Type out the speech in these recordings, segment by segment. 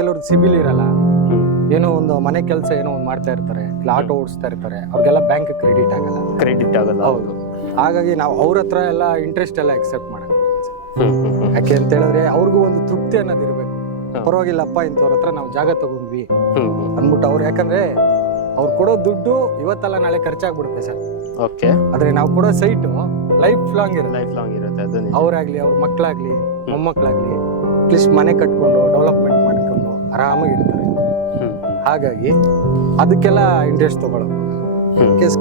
ಕೆಲವ್ರು ಸಿಬಿಲ್ ಇರಲ್ಲ, ಏನೋ ಒಂದು ಮನೆ ಕೆಲಸ ಏನೋ ಒಂದು ಮಾಡ್ತಾ ಇರ್ತಾರೆ, ಇಲ್ಲ ಆಟೋ ಓಡಿಸ್ತಾ ಇರ್ತಾರೆ, ಅವ್ರಿಗೆಲ್ಲ ಬ್ಯಾಂಕ್ ಕ್ರೆಡಿಟ್ ಆಗಲ್ಲ. ಹೌದು, ಹಾಗಾಗಿ ನಾವು ಅವ್ರ ಹತ್ರ ಎಲ್ಲ ಇಂಟ್ರೆಸ್ಟ್ ಎಲ್ಲ ಎಕ್ಸೆಪ್ಟ್ ಮಾಡಕ್ ಯಾಕೆ ಅಂತ ಹೇಳಿದ್ರೆ ಅವ್ರಿಗೂ ಒಂದು ತೃಪ್ತಿ ಅನ್ನೋದು ಇರ್ಬೇಕು. ಪರವಾಗಿಲ್ಲಪ್ಪ ಇಂಥವ್ರ ಹತ್ರ ನಾವು ಜಾಗ ತಗೊಂಡ್ವಿ ಅಂದ್ಬಿಟ್ಟು ಅವ್ರು, ಯಾಕಂದ್ರೆ ಅವ್ರು ಕೊಡೋ ದುಡ್ಡು ಇವತ್ತಲ್ಲ ನಾಳೆ ಖರ್ಚಾಗ್ಬಿಡುತ್ತೆ ಸರ್. ಓಕೆ, ಆದ್ರೆ ನಾವು ಕೊಡೋ ಸೈಟ್ ಲೈಫ್ ಲಾಂಗ್ ಇರುತ್ತೆ. ಅವ್ರಾಗ್ಲಿ ಅವ್ರ ಮಕ್ಳಾಗ್ಲಿ ಮೊಮ್ಮಕ್ಳಾಗ್ಲಿ ಅಟ್ಲೀಸ್ಟ್ ಮನೆ ಕಟ್ಕೊಂಡು ಡೆವಲಪ್ಮೆಂಟ್ ಮಾಡ್ಕೊಂಡು ಆರಾಮಾಗಿ ಇರ್ತಾರೆ. ಹಾಗಾಗಿ ಅದಕ್ಕೆಲ್ಲ ಇಂಟ್ರೆಸ್ಟ್ ತಗೊಳ್ಳೋದು.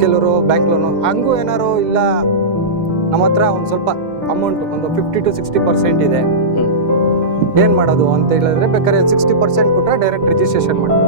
ಕೆಲವರು ಬ್ಯಾಂಕ್ ಲೋನು ಹಂಗೂ ಏನಾರು ಇಲ್ಲ, ನಮ್ಮ ಹತ್ರ ಒಂದು ಸ್ವಲ್ಪ ಅಮೌಂಟ್ ಒಂದು 50 to 60% ಇದೆ, ಏನ್ ಮಾಡೋದು ಅಂತ ಹೇಳಿದ್ರೆ ಬೇಕಾದ್ರೆ 60% ಕೊಟ್ರೆ ಡೈರೆಕ್ಟ್ ರಿಜಿಸ್ಟ್ರೇಷನ್ ಮಾಡ್ಬೋದು.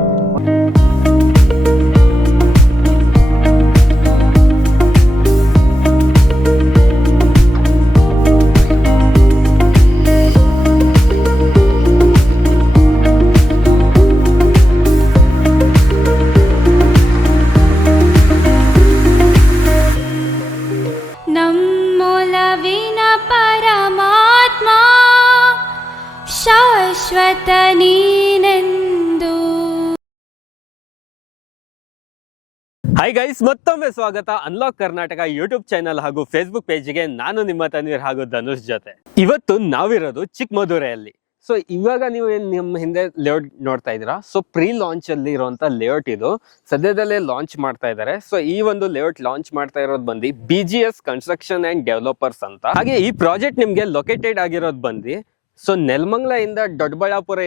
ಹಾಯ್ ಗೈಸ್, ಮತ್ತೊಮ್ಮೆ ಸ್ವಾಗತ ಅನ್ಲಾಕ್ ಕರ್ನಾಟಕ ಯೂಟ್ಯೂಬ್ ಚಾನಲ್ ಹಾಗೂ ಫೇಸ್ಬುಕ್ ಪೇಜ್ಗೆ. ನಾನು ನಿಮ್ಮ ತನ್ವೀರ್ ಹಾಗೂ ಧನುಷ್ ಜೊತೆ. ಇವತ್ತು ನಾವಿರೋದು ಚಿಕ್ಕಮದುರೆಯಲ್ಲಿ. ಸೊ ಇವಾಗ ನೀವು ನಿಮ್ಮ ಹಿಂದೆ ಲೇಔಟ್ ನೋಡ್ತಾ ಇದ್ದೀರಾ. ಸೊ ಪ್ರೀ ಲಾಂಚ್ ಅಲ್ಲಿ ಇರುವಂತ ಲೇಔಟ್ ಇದು. ಸದ್ಯದಲ್ಲೇ ಲಾಂಚ್ ಮಾಡ್ತಾ ಇದ್ದಾರೆ. ಸೊ ಈ ಒಂದು ಲೇಔಟ್ ಲಾಂಚ್ ಮಾಡ್ತಾ ಇರೋದು ಬಂದು BGS ಕನ್ಸ್ಟ್ರಕ್ಷನ್ ಅಂಡ್ ಡೆವಲಪರ್ಸ್ ಅಂತ. ಹಾಗೆ ಈ ಪ್ರಾಜೆಕ್ಟ್ ನಿಮ್ಗೆ ಲೊಕೇಟೆಡ್ ಆಗಿರೋದು ಬಂದು ಸೊ ನೆಲಮಂಗಲ ಇಂದ ದೊಡ್ಡಬಳ್ಳಾಪುರ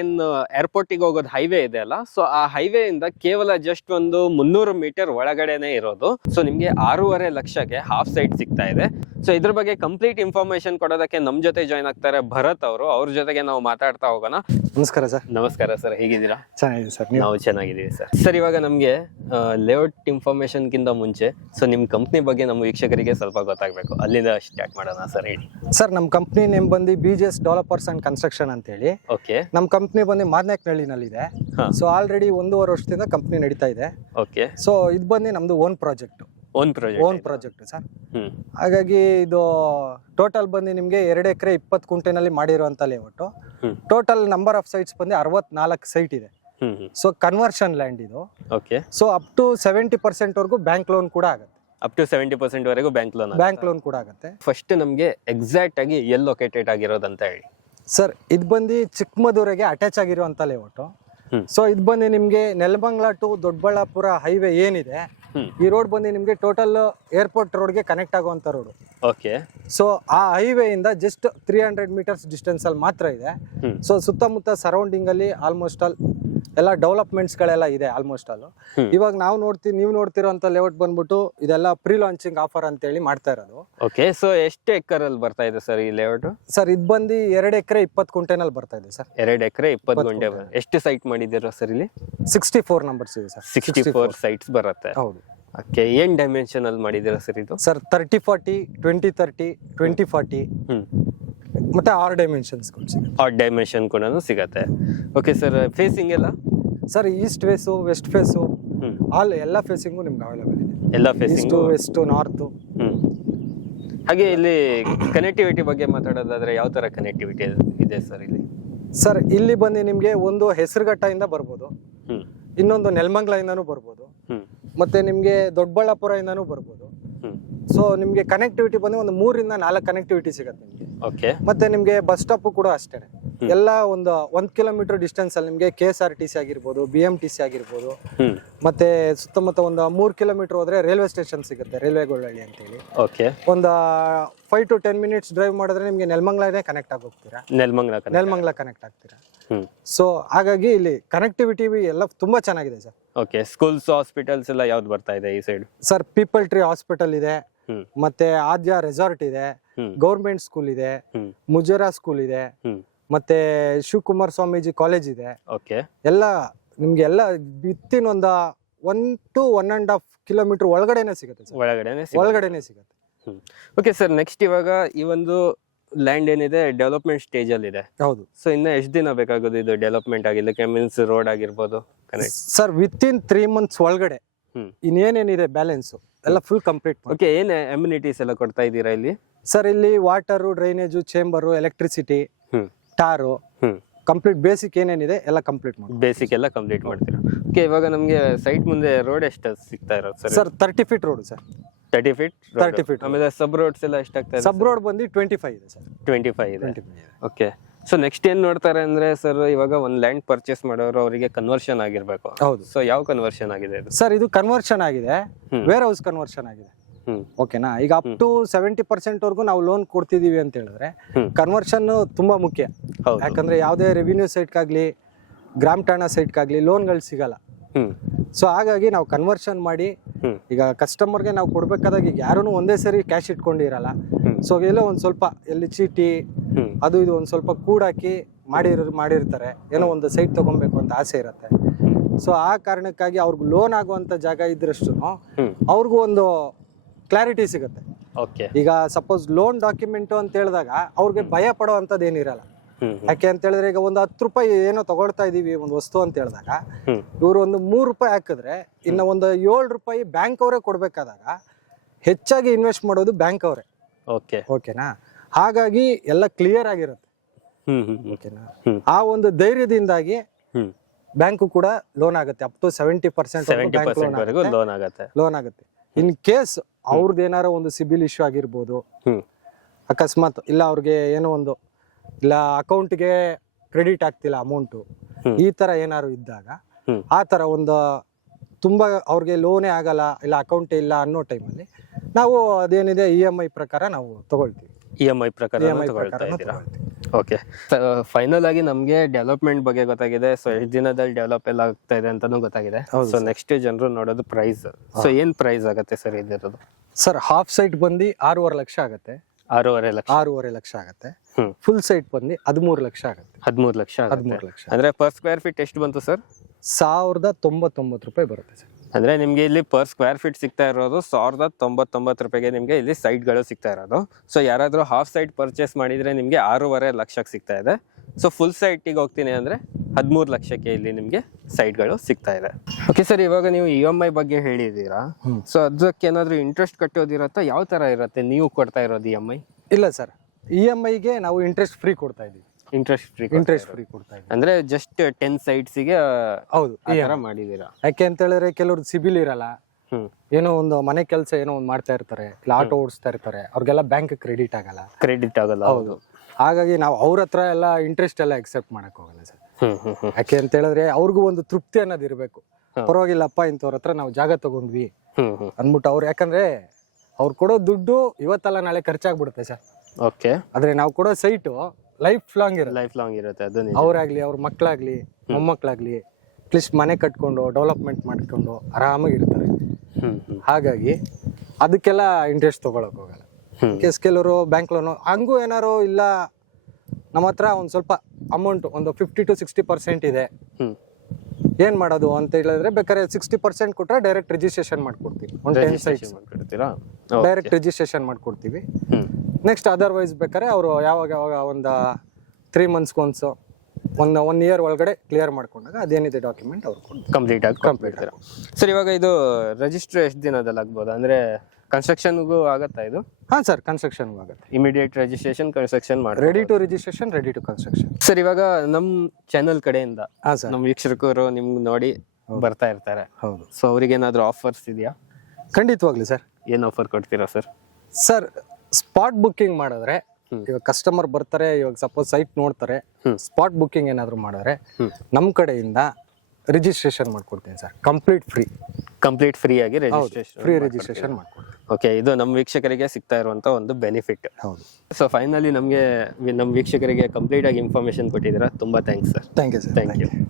ಏರ್ಪೋರ್ಟಿಗೆ ಹೋಗೋದು ಹೈವೇ ಇದೆ ಅಲ್ಲ, ಸೊ ಆ ಹೈವೇ ಇಂದ ಕೇವಲ ಜಸ್ಟ್ ಒಂದು 300 ಮೀಟರ್ ಒಳಗಡೆನೆ ಇರೋದು. ಸೊ ನಿಮ್ಗೆ 6.5 ಲಕ್ಷಕ್ಕೆ ಹಾಫ್ ಸೈಟ್ ಸಿಗ್ತಾ ಇದೆ. ಸೊ ಇದ್ರ ಬಗ್ಗೆ ಕಂಪ್ಲೀಟ್ ಇನ್ಫಾರ್ಮೇಶನ್ ಕೊಡೋದಕ್ಕೆ ನಮ್ ಜೊತೆ ಜಾಯ್ನ್ ಆಗ್ತಾರೆ ಭರತ್ ಅವರು. ಅವ್ರ ಜೊತೆಗೆ ನಾವು ಮಾತಾಡ್ತಾ ಹೋಗೋಣ. ನಮಸ್ಕಾರ ಸರ್. ನಮಸ್ಕಾರ ಸರ್, ಹೇಗಿದ್ದೀರಾ? ಚೆನ್ನಾಗಿದೆ ಸರ್. ನಾವು ಚೆನ್ನಾಗಿದ್ದೀವಿ ಸರ್. ಸರ್, ಇವಾಗ ನಮ್ಗೆ ಲೇಔಟ್ ಇನ್ಫಾರ್ಮೇಶನ್ ಗಿಂತ ಮುಂಚೆ ಸೊ ನಿಮ್ ಕಂಪ್ನಿ ಬಗ್ಗೆ ನಮ್ಮ ವೀಕ್ಷಕರಿಗೆ ಸ್ವಲ್ಪ ಗೊತ್ತಾಗ್ಬೇಕು. ಅಲ್ಲಿಂದ ಸ್ಟಾರ್ಟ್ ಮಾಡೋಣ ಸರ್, ಹೇಳಿ. ಸರ್, ನಮ್ಮ ಕಂಪ್ನಿ ನೇಮ್ ಬಂದು BGS ಡೆವಲಪರ್ಸ್ ಅಂಡ್ ಕನ್ಸ್ಟ್ರಕ್ಷನ್ ಅಂತ ಹೇಳಿ. ಓಕೆ. ನಮ್ಮ ಕಂಪ್ನಿ ಬಂದು ಮಾದನಾಯಕನಹಳ್ಳಿನಲ್ಲಿದೆ. ಸೊ ಆಲ್ರೆಡಿ 1.5 ವರ್ಷದಿಂದ ಕಂಪ್ನಿ ನಡೀತಾ ಇದೆ. ಓಕೆ. ಸೊ ಇದು ಬಂದು ನಮ್ದು ಓನ್ ಪ್ರಾಜೆಕ್ಟ್ ಸರ್. ಹಾಗಾಗಿ ಇದು ಟೋಟಲ್ ಬಂದು ನಿಮ್ಗೆ 2 ಎಕರೆ 20 ಗುಂಟೆನಲ್ಲಿ ಮಾಡಿರುವಂತ layout. Total number of sites ಬಂದು 64 ಸೈಟ್ ಇದೆ. ಸೊ ಕನ್ವರ್ಷನ್ ಲ್ಯಾಂಡ್ ಇದು. ಓಕೆ. ಸೊ ಅಪ್ ಟು 70% ವರೆಗೂ ಬ್ಯಾಂಕ್ ಲೋನ್ ಕೂಡ ಆಗುತ್ತೆ. ಅಪ್ ಟು 70% ವರೆಗೂ ಬ್ಯಾಂಕ್ ಲೋನ್ ಕೂಡ ಆಗುತ್ತೆ. ಫಸ್ಟ್ ನಮ್ಗೆ ಎಕ್ಸಾಕ್ಟ್ ಆಗಿ ಎಲ್ಲಿ ಲೊಕೇಟೆಡ್ ಆಗಿರೋದಂತ ಹೇಳಿ. ಸರ್, ಇದು ಬಂದು ಚಿಕ್ಕಮದುರೆಗೆ ಅಟ್ಯಾಚ್ ಆಗಿರುವಂತ ಲೇಔಟ್. ಸೊ ಇದು ಬಂದು ನಿಮ್ಗೆ ನೆಲಮಂಗಲ ಟು ದೊಡ್ಡಬಳ್ಳಾಪುರ ಹೈವೇ ಏನಿದೆ, ಈ ರೋಡ್ ಬಂದು ನಿಮ್ಗೆ ಟೋಟಲ್ ಏರ್ಪೋರ್ಟ್ ರೋಡ್ಗೆ ಕನೆಕ್ಟ್ ಆಗುವಂತ ರೋಡ್. ಓಕೆ. ಸೊ ಆ ಹೈವೇ ಇಂದ ಜಸ್ಟ್ 300 ಮೀಟರ್ಸ್ ಡಿಸ್ಟೆನ್ಸ್ ಅಲ್ಲಿ ಮಾತ್ರ ಇದೆ. ಸೊ ಸುತ್ತಮುತ್ತ ಸರೌಂಡಿಂಗ್ ಅಲ್ಲಿ ಆಲ್ಮೋಸ್ಟ್ ಆಲ್ ಎಲ್ಲ ಡೆವಲಪ್ಮೆಂಟ್ಸ್ ಗಳೆಲ್ಲ ಇದೆ ಆಲ್ಮೋಸ್ಟ್ ಆಲ್. ಇವಾಗ ನೀವು ನೋಡ್ತಿರೋಂತ ಲೇಔಟ್ ಬಂದ್ಬಿಟ್ಟು ಇದೆಲ್ಲ ಪ್ರೀ ಲಾಂಚಿಂಗ್ ಆಫರ್ ಅಂತ ಹೇಳಿ ಮಾಡ್ತಾ ಇರೋದು. ಓಕೆ. ಸೊ ಎಷ್ಟು ಎಕರ್ ಅಲ್ಲಿ ಬರ್ತಾ ಇದೆ ಸರ್ ಈ ಲೇಔಟ್? ಸರ್, ಇದು ಬಂದು 2 ಎಕರೆ 20 ಗುಂಟೆನಲ್ಲಿ ಬರ್ತಾ ಇದೆ ಸರ್. 2 ಎಕರೆ 20 ಗುಂಟೆ. ಎಷ್ಟು ಸೈಟ್ ಮಾಡಿದ್ದೀರಾ ಸರ್ ಇಲ್ಲಿ? 64 ನಂಬರ್ಸ್ ಇದೆ ಸರ್. 64 ಸೈಟ್ಸ್ ಬರುತ್ತೆ. ಹೌದು. ಓಕೆ. ಏನ್ ಡೈಮೆನ್ಷನ್ ಅಲ್ಲಿ ಮಾಡಿದ್ದೀರಾ ಸರ್ ಇದು? ಸರ್ 30-40, 20-30, 20-40 ಮತ್ತೆ 6 ಡೈಮೆನ್ಷನ್ಸ್ ಡೈಮೆನ್ಷನ್ ಕೂಡ ಸಿಗತ್ತೆ. ಓಕೆ ಸರ್, ಫೇಸಿಂಗ್ ಎಲ್ಲ? Sir, east face, west face, ಎಲ್ಲ ಫೇಸಿಂಗು ನಿಮ್ಗೆ ಅವೈಲೇಬಲ್ ಇದೆ. ಎಲ್ಲ ಫೇಸಿಂಗ್, ವೆಸ್ಟ್, ನಾರ್ತ್. ಹಾಗೆ ಇಲ್ಲಿ ಕನೆಕ್ಟಿವಿಟಿ ಬಗ್ಗೆ ಮಾತಾಡೋದಾದ್ರೆ ಯಾವ ತರ ಕನೆಕ್ಟಿವಿಟಿ ಇದೆ ಸರ್ ಇಲ್ಲಿ? ಸರ್, ಇಲ್ಲಿ ಬಂದು ನಿಮ್ಗೆ ಒಂದು ಹೆಸರುಘಟ್ಟ ಇಂದ ಬರ್ಬೋದು, ಇನ್ನೊಂದು ನೆಲಮಂಗಲ ಇಂದಾನು ಬರ್ಬೋದು, ಮತ್ತೆ ನಿಮ್ಗೆ ದೊಡ್ಡಬಳ್ಳಾಪುರ ಇಂದಾನು ಬರ್ಬೋದು. ಸೊ ನಿಮ್ಗೆ ಕನೆಕ್ಟಿವಿಟಿ ಬಂದು ಒಂದು 3-4 ಕನೆಕ್ಟಿವಿಟಿ ಸಿಗುತ್ತೆ ನಿಮ್ಗೆ. ಓಕೆ. ಮತ್ತೆ ನಿಮ್ಗೆ ಬಸ್ ಸ್ಟಾಪ್ ಕೂಡ ಅಷ್ಟೇ. ಎಲ್ಲ ಒಂದು 1 ಕಿಲೋಮೀಟರ್ ಡಿಸ್ಟೆನ್ಸ್ ಅಲ್ಲಿ ನಿಮ್ಗೆ KSRTC ಆಗಿರ್ಬೋದು, BMTC ಆಗಿರ್ಬೋದು, ಮತ್ತೆ ಸುತ್ತಮುತ್ತ ಒಂದು 3 ಕಿಲೋಮೀಟರ್ ಹೋದ್ರೆ ರೈಲ್ವೆ ಸ್ಟೇಷನ್ ಸಿಗುತ್ತೆ, ರೈಲ್ವೆ ಗೊಳ್ಳಹಳ್ಳಿ ಅಂತ ಹೇಳಿ. ಓಕೆ. ಒಂದು 5 to 10 ಮಿನಿಟ್ಸ್ ಡ್ರೈವ್ ಮಾಡಿದ್ರೆ ನಿಮ್ಗೆ ನೆಲಮಂಗಲನೇ ಕನೆಕ್ಟ್ ಆಗಿ ಹೋಗ್ತೀರಾ. ನೆಲಮಂಗಲ ಕನೆಕ್ಟ್ ಆಗ್ತೀರಾ. ಸೊ ಹಾಗಾಗಿ ಇಲ್ಲಿ ಕನೆಕ್ಟಿವಿಟಿ ಎಲ್ಲ ತುಂಬಾ ಚೆನ್ನಾಗಿದೆ ಸರ್. ಓಕೆ. ಸ್ಕೂಲ್ಸ್, ಹಾಸ್ಪಿಟಲ್ಸ್ ಎಲ್ಲ ಯಾವ್ದು ಬರ್ತಾ ಇದೆ ಈ side? Sir, people tree hospital ಇದೆ, ಮತ್ತೆ ಆದ್ಯ ರೆಸಾರ್ಟ್ ಇದೆ, ಗೌರ್ಮೆಂಟ್ ಸ್ಕೂಲ್ ಇದೆ, ಮುಜರಾ ಸ್ಕೂಲ್ ಇದೆ, ಮತ್ತೆ ಶಿವಕುಮಾರ್ ಸ್ವಾಮೀಜಿ ಕಾಲೇಜ್ ಇದೆ. ಓಕೆ. ಎಲ್ಲ ನಿಮ್ಗೆ ಎಲ್ಲ ವಿತಿನ್ ಒಂದು 1 to 1.5 ಕಿಲೋಮೀಟರ್ ಒಳಗಡೆನೆ ಸಿಗುತ್ತೆ. ಒಳಗಡೆನೆ ಸಿಗುತ್ತೆ. ಓಕೆ ಸರ್, ನೆಕ್ಸ್ಟ್ ಇವಾಗ ಈ ಒಂದು ಲ್ಯಾಂಡ್ ಏನಿದೆ ಡೆವಲಪ್ಮೆಂಟ್ ಸ್ಟೇಜ್ ಅಲ್ಲಿ ಇದೆ. ಹೌದು. ಸೊ ಇನ್ನ ಎಷ್ಟು ದಿನ ಬೇಕಾಗೋದು ಇದು ಡೆವಲಪ್ಮೆಂಟ್ ಆಗಿಲ್ಲಕ್ಕೆ? ಮೀನ್ಸ್ ರೋಡ್ ಆಗಿರ್ಬೋದು. ಸರ್, ವಿತಿನ್ 3 months ಒಳಗಡೆ ಇನ್ನೇನೇನಿದೆ ಬ್ಯಾಲೆನ್ಸ್ ಎಲ್ಲ ಫುಲ್ ಕಂಪ್ಲೀಟ್. ಓಕೆ. ಏನ್ ಅಮ್ಯುನಿಟೀಸ್ ಎಲ್ಲ ಕೊಡ್ತಾ ಇದ್ದೀರಾ ಇಲ್ಲಿ? ಸರ್, ಇಲ್ಲಿ water, drainage, chamber, electricity, tar, complete basic ಏನೇನಿದೆ ಎಲ್ಲ ಕಂಪ್ಲೀಟ್ ಮಾಡಿ ಬೇಸಿಕ್ ಎಲ್ಲ ಕಂಪ್ಲೀಟ್ ಮಾಡ್ತೀರಾ. ಓಕೆ, ಇವಾಗ ನಮಗೆ ಸೈಟ್ ಮುಂದೆ ರೋಡ್ ಎಷ್ಟು ಸಿಗ್ತಾ ಇರೋದು sir? Sir 30 feet road sir. 30 feet 30 feet. ಆಮೇಲೆ ಸಬ್ ರೋಡ್ಸ್ ಎಲ್ಲ ಎಷ್ಟಾಗ್ತಾ ಇದೆ? ಸಬ್ ರೋಡ್ ಬಂದು 25 ಇದೆ ಸರ್. 25 ಇದೆ. 25 ಇದೆ. ಓಕೆ, ಸೊ ನೆಕ್ಸ್ಟ್ ಏನ್ ನೋಡ್ತಾರೆ ಅಂದ್ರೆ ಸರ್, ಇವಾಗ ಒಂದು ಲ್ಯಾಂಡ್ ಪರ್ಚೇಸ್ ಮಾಡೋರು ಅವರಿಗೆ ಕನ್ವರ್ಷನ್ ಆಗಿರ್ಬೇಕು. ಹೌದು ಸೊ ಯಾವ ಕನ್ವರ್ಷನ್ ಆಗಿದೆ ಇದು? ಸರ್, ಇದು ಕನ್ವರ್ಷನ್ ಆಗಿದೆ, ವೇರ್ ಹೌಸ್ ಕನ್ವರ್ಷನ್ ಆಗಿದೆ. ಓಕೆನಾ? ಈಗ ಅಪ್ ಟು 70% ವರ್ಗೂ ನಾವು ಲೋನ್ ಕೊಡ್ತಿದೀವಿ ಅಂತ ಹೇಳಿದ್ರೆ ಕನ್ವರ್ಷನ್ ತುಂಬಾ ಮುಖ್ಯ. ಹೌದು. ಯಾಕಂದ್ರೆ ಯಾವುದೇ ರೆವಿನ್ಯೂ ಸೈಟ್ಗಾಗ್ಲಿ ಗ್ರಾಮ ಠಾಣಾ ಸೈಟ್ಗಾಗ್ಲಿ ಲೋನ್ಗಳು ಸಿಗಲ್ಲ. ಸೊ ಹಾಗಾಗಿ ನಾವು ಕನ್ವರ್ಷನ್ ಮಾಡಿ ಈಗ ಕಸ್ಟಮರ್ಗೆ ನಾವು ಕೊಡ್ಬೇಕಾದಾಗ ಈಗ ಯಾರೂ ಒಂದೇ ಸರಿ ಕ್ಯಾಶ್ ಇಟ್ಕೊಂಡಿರಲ್ಲ. ಸೊ ಎಲ್ಲೋ ಒಂದ್ ಸ್ವಲ್ಪ ಎಲ್ಲಿ ಚೀಟಿ ಅದು ಇದು ಒಂದ್ ಸ್ವಲ್ಪ ಕೂಡಾಕಿ ಮಾಡಿರ್ತಾರೆ, ಏನೋ ಒಂದು ಸೈಟ್ ತಗೊಬೇಕು ಅಂತ ಆಸೆ ಇರುತ್ತೆ. ಸೊ ಆ ಕಾರಣಕ್ಕಾಗಿ ಅವ್ರಿಗೆ ಲೋನ್ ಆಗುವಂತ ಜಾಗ ಇದ್ರಷ್ಟು ಅವ್ರಿಗೂ ಒಂದು ಕ್ಲಾರಿಟಿ ಸಿಗುತ್ತೆ. ಓಕೆ, ಈಗ ಸಪೋಸ್ ಲೋನ್ ಡಾಕ್ಯುಮೆಂಟ್ ಅಂತ ಹೇಳಿದಾಗ ಅವ್ರಿಗೆ ಭಯ ಪಡುವಂತದ್ದು ಏನಿರಲ್ಲ. ಯಾಕೆ ಅಂತ ಹೇಳಿದ್ರೆ ಈಗ ಒಂದು 10 ರೂಪಾಯಿ ಏನೋ ತಗೊಳ್ತಾ ಇದೀವಿ ಒಂದು ವಸ್ತು ಅಂತ ಹೇಳಿದಾಗ ಇವರು ಒಂದು 3 ರೂಪಾಯಿ ಹಾಕಿದ್ರೆ ಇನ್ನ ಒಂದು 7 ರೂಪಾಯಿ ಬ್ಯಾಂಕ್ ಅವರೇ ಕೊಡ್ಬೇಕಾದಾಗ ಹೆಚ್ಚಾಗಿ ಇನ್ವೆಸ್ಟ್ ಮಾಡೋದು ಬ್ಯಾಂಕ್ ಅವರೇ. ಓಕೆ, ಓಕೆನಾ? ಹಾಗಾಗಿ ಎಲ್ಲ ಕ್ಲಿಯರ್ ಆಗಿರುತ್ತೆ. ಓಕೆನಾ? ಆ ಒಂದು ಧೈರ್ಯದಿಂದಾಗಿ ಬ್ಯಾಂಕು ಕೂಡ ಲೋನ್ ಆಗುತ್ತೆ. ಅಪ್ ಟು 70% ವರೆಗೂ ಲೋನ್ ಆಗುತ್ತೆ. ಲೋನ್ ಆಗುತ್ತೆ. ಇನ್ ಕೇಸ್ ಅವ್ರದ್ದು ಏನಾರ ಒಂದು ಸಿಬಿಲ್ ಇಶ್ಯೂ ಆಗಿರ್ಬೋದು, ಅಕಸ್ಮಾತ್ ಇಲ್ಲ ಅವ್ರಿಗೆ ಏನೋ ಒಂದು ಇಲ್ಲ ಅಕೌಂಟ್ಗೆ ಕ್ರೆಡಿಟ್ ಆಗ್ತಿಲ್ಲ ಅಮೌಂಟು, ಈ ತರ ಏನಾದ್ರು ಇದ್ದಾಗ ಆ ತರ ಒಂದು ತುಂಬಾ ಅವ್ರಿಗೆ ಲೋನೇ ಆಗಲ್ಲ ಇಲ್ಲ ಅಕೌಂಟೇ ಇಲ್ಲ ಅನ್ನೋ ಟೈಮಲ್ಲಿ ನಾವು ಅದೇನಿದೆ EMI ಪ್ರಕಾರ ನಾವು ತಗೊಳ್ತೀವಿ. EMI ಪ್ರಕಾರ ತಗೊಳ್ತಾ ಇದ್ದೀರಾ? ಓಕೆ, ಫೈನಲ್ ಆಗಿ ನಮ್ಗೆ ಡೆವಲಪ್ಮೆಂಟ್ ಬಗ್ಗೆ ಗೊತ್ತಾಗಿದೆ. ಸೊ ಎಷ್ಟು ದಿನದಲ್ಲಿ ಡೆವಲಪ್ ಎಲ್ಲ ಆಗ್ತಾ ಇದೆ ಅಂತಾನು ಗೊತ್ತಾಗಿದೆ. ಸೊ ನೆಕ್ಸ್ಟ್ ಜನರು ನೋಡೋದು ಪ್ರೈಸ್. ಸೊ ಏನ್ ಪ್ರೈಸ್ ಆಗುತ್ತೆ ಸರ್ ಇದಿರೋದು? ಸರ್ ಹಾಫ್ ಸೈಟ್ ಬಂದು 6.5 ಲಕ್ಷ ಆಗುತ್ತೆ. 6.5 ಲಕ್ಷ. 6.5 ಲಕ್ಷ ಆಗುತ್ತೆ. ಫುಲ್ ಸೈಟ್ ಬಂದು 13 ಲಕ್ಷ ಆಗುತ್ತೆ. 13 ಲಕ್ಷ. 13 ಲಕ್ಷ ಅಂದ್ರೆ ಪರ್ ಸ್ಕ್ವೇರ್ ಫೀಟ್ ಎಷ್ಟು ಬಂತು ಸರ್? 1099 ರೂಪಾಯಿ ಬರುತ್ತೆ ಸರ್. ಅಂದ್ರೆ ನಿಮ್ಗೆ ಇಲ್ಲಿ ಪರ್ ಸ್ಕ್ವೇರ್ ಫೀಟ್ ಸಿಗ್ತಾ ಇರೋದು 1099 ರೂಪಾಯಿಗೆ ನಿಮ್ಗೆ ಇಲ್ಲಿ ಸೈಟ್ಗಳು ಸಿಗ್ತಾ ಇರೋದು. ಸೊ ಯಾರಾದ್ರೂ ಹಾಫ್ ಸೈಟ್ ಪರ್ಚೇಸ್ ಮಾಡಿದ್ರೆ ನಿಮ್ಗೆ 6.5 ಲಕ್ಷಕ್ಕೆ ಸಿಗ್ತಾ ಇದೆ. ಸೊ ಫುಲ್ ಸೈಟಿಗೆ ಹೋಗ್ತೀನಿ ಅಂದ್ರೆ 13 ಲಕ್ಷಕ್ಕೆ ಇಲ್ಲಿ ನಿಮ್ಗೆ ಸೈಟ್ಗಳು ಸಿಗ್ತಾ ಇದೆ. ಓಕೆ ಸರ್, ಇವಾಗ ನೀವು EMI ಬಗ್ಗೆ ಹೇಳಿದೀರಾ. ಸೊ ಅದಕ್ಕೆ ಏನಾದ್ರು ಇಂಟ್ರೆಸ್ಟ್ ಕಟ್ಟೋದಿರತ್ತಾ? ಯಾವ ತರ ಇರುತ್ತೆ ನೀವು ಕೊಡ್ತಾ ಇರೋದು EMI? ಇಲ್ಲ ಸರ್, EMIಗೆ ನಾವು ಇಂಟ್ರೆಸ್ಟ್ ಫ್ರೀ ಕೊಡ್ತಾ ಇದೀವಿ. ಇಂಟ್ರೆಸ್ಟ್ ಫ್ರೀ ಕೊಡ್ತಾ ಇದ್ದೀವಿ. ಅಂದ್ರೆ ಜಸ್ಟ್ 10 ಸೈಟ್ಸ್ಗೆ ಹೌದು ಮಾಡಿದೀರಾ? ಯಾಕೆ ಅಂತ ಹೇಳಿದ್ರೆ ಕೆಲವ್ರದ್ದು ಸಿಬಿಲ್ ಇರಲ್ಲ, ಏನೋ ಒಂದು ಮನೆ ಕೆಲಸ ಏನೋ ಒಂದು ಮಾಡ್ತಾ ಇರ್ತಾರೆ, ಇಲ್ಲ ಆಟೋ ಓಡಿಸ್ತಾ ಇರ್ತಾರೆ, ಅವ್ರಿಗೆಲ್ಲ ಬ್ಯಾಂಕ್ ಕ್ರೆಡಿಟ್ ಆಗಲ್ಲ. ಹೌದು. ಹಾಗಾಗಿ ನಾವು ಅವ್ರ ಹತ್ರ ಎಲ್ಲ ಇಂಟ್ರೆಸ್ಟ್ ಎಲ್ಲ ಎಕ್ಸೆಪ್ಟ್ ಮಾಡಕ್ ಹೋಗಲ್ಲ ಸರ್. ಯಾಕೆ ಅಂತ ಹೇಳಿದ್ರೆ ಅವ್ರಿಗೂ ಒಂದು ತೃಪ್ತಿ ಅನ್ನೋದು ಇರ್ಬೇಕು. ಪರವಾಗಿಲ್ಲಪ್ಪ ಇಂಥವ್ರ ಹತ್ರ ನಾವು ಜಾಗ ತಗೊಂಡ್ವಿ ಅಂದ್ಬಿಟ್ಟು ಅವ್ರು, ಯಾಕಂದ್ರೆ ಅವ್ರು ಕೊಡೋ ದುಡ್ಡು ಇವತ್ತಲ್ಲ ನಾಳೆ ಖರ್ಚಾಗ್ಬಿಡುತ್ತೆ ಸರ್. ಓಕೆ, ಆದ್ರೆ ನಾವು ಕೊಡೋ ಸೈಟು ಲೈಫ್ ಲಾಂಗ್ ಇರುತ್ತೆ. ಅವ್ರಾಗ್ಲಿ ಅವ್ರ ಮಕ್ಳಾಗ್ಲಿ ಮೊಮ್ಮಕ್ಳಾಗ್ಲಿ ಅಟ್ಲೀಸ್ಟ್ ಮನೆ ಕಟ್ಕೊಂಡು ಡೆವಲಪ್ಮೆಂಟ್ ಮಾಡ್ಕೊಂಡು ಆರಾಮಾಗಿ ಇರ್ತಾರೆ. ಹಾಗಾಗಿ ಅದಕ್ಕೆಲ್ಲ ಇಂಟ್ರೆಸ್ಟ್ ತಗೊಳಕ್ ಹೋಗಲ್ಲ. ಕೇಸ್ ಕೆಲವರು ಬ್ಯಾಂಕ್ ಲೋನು ಹಂಗೂ ಏನಾರು ಇಲ್ಲ ನಮ್ಮ ಹತ್ರ ಒಂದ್ ಸ್ವಲ್ಪ ಅಮೌಂಟ್ ಒಂದು 50 to 60% ಇದೆ, ಏನ್ ಮಾಡೋದು ಅಂತ ಹೇಳಿದ್ರೆ ಬೇಕಾದ್ರೆ 60% ಕೊಟ್ರೆ ಡೈರೆಕ್ಟ್ ರಿಜಿಸ್ಟ್ರೇಷನ್ ಮಾಡ್ಕೊಡ್ತೀವಿ. ಒಂದು 10 ಸೈಟ್ಸ್ ಡೈರೆಕ್ಟ್ ರಿಜಿಸ್ಟ್ರೇಷನ್ ಮಾಡ್ಕೊಡ್ತೀವಿ. ನೆಕ್ಸ್ಟ್ ಅದರ್ವೈಸ್ ಬೇಕಾದ್ರೆ ಅವರು ಯಾವಾಗ ಒಂದು 3 months ಒಂದ್ಸು ಒಂದು 1 year ಒಳಗಡೆ ಕ್ಲಿಯರ್ ಮಾಡ್ಕೊಂಡಾಗ ಅದೇನಿದೆ ಡಾಕ್ಯುಮೆಂಟ್ ಅವ್ರು ಕಂಪ್ಲೀಟ್ ಸರ್. ಇವಾಗ ಇದು ರಿಜಿಸ್ಟರ್ ಎಷ್ಟು ದಿನದಲ್ಲಿ ಆಗ್ಬೋದು? ಅಂದ್ರೆ ಕನ್ಸ್ಟ್ರಕ್ಷನ್ಗೂ ಆಗತ್ತಾ ಇದು? ಹಾ ಸರ್, ಕನ್ಸ್ಟ್ರಕ್ಷನ್ ಆಗುತ್ತೆ. ಇಮಿಡಿಯೇಟ್ ರಿಜಿಸ್ಟ್ರೇಷನ್ ಕನ್ಸ್ಟ್ರಕ್ಷನ್ ಮಾಡಿ ready to registration, ready to construction. Sir, ಇವಾಗ ನಮ್ ಚಾನೆಲ್ ಕಡೆಯಿಂದ ಹಾ ಸರ್, ನಮ್ ವೀಕ್ಷಕರು ನಿಮ್ಗೆ ನೋಡಿ ಬರ್ತಾ ಇರ್ತಾರೆ. ಹೌದು. ಸೊ ಅವ್ರಿಗೆ ಏನಾದ್ರು ಆಫರ್ಸ್ ಇದೆಯಾ? ಖಂಡಿತವಾಗ್ಲಿ ಸರ್. ಏನ್ ಆಫರ್ ಕೊಡ್ತೀರಾ ಸರ್? ಸರ್, ಸ್ಪಾಟ್ ಬುಕ್ಕಿಂಗ್ ಮಾಡಿದ್ರೆ ಇವಾಗ ಕಸ್ಟಮರ್ ಬರ್ತಾರೆ, ಇವಾಗ ಸಪೋಸ್ ಸೈಟ್ ನೋಡ್ತಾರೆ, ಸ್ಪಾಟ್ ಬುಕ್ಕಿಂಗ್ ಏನಾದ್ರು ಮಾಡಿದ್ರೆ ನಮ್ ಕಡೆಯಿಂದ ರಿಜಿಸ್ಟ್ರೇಷನ್ ಮಾಡ್ಕೊಡ್ತೀನಿ ಸರ್. ಕಂಪ್ಲೀಟ್ ಫ್ರೀ ಆಗಿ ರಿಜಿಸ್ಟ್ರೇಷನ್ ಮಾಡ್ಕೊಡ್ತೀನಿ. ಓಕೆ, ಇದು ನಮ್ಮ ವೀಕ್ಷಕರಿಗೆ ಸಿಗ್ತಾ ಇರುವಂತ ಒಂದು ಬೆನಿಫಿಟ್. ಹೌದು. ಸೊ ಫೈನಲಿ ನಮಗೆ ನಮ್ಮ ವೀಕ್ಷಕರಿಗೆ ಕಂಪ್ಲೀಟ್ ಆಗಿ ಇನ್ಫಾರ್ಮೇಶನ್ ಕೊಟ್ಟಿದ್ದೀರಾ. ತುಂಬಾ thanks sir. Thank you sir. Thank you.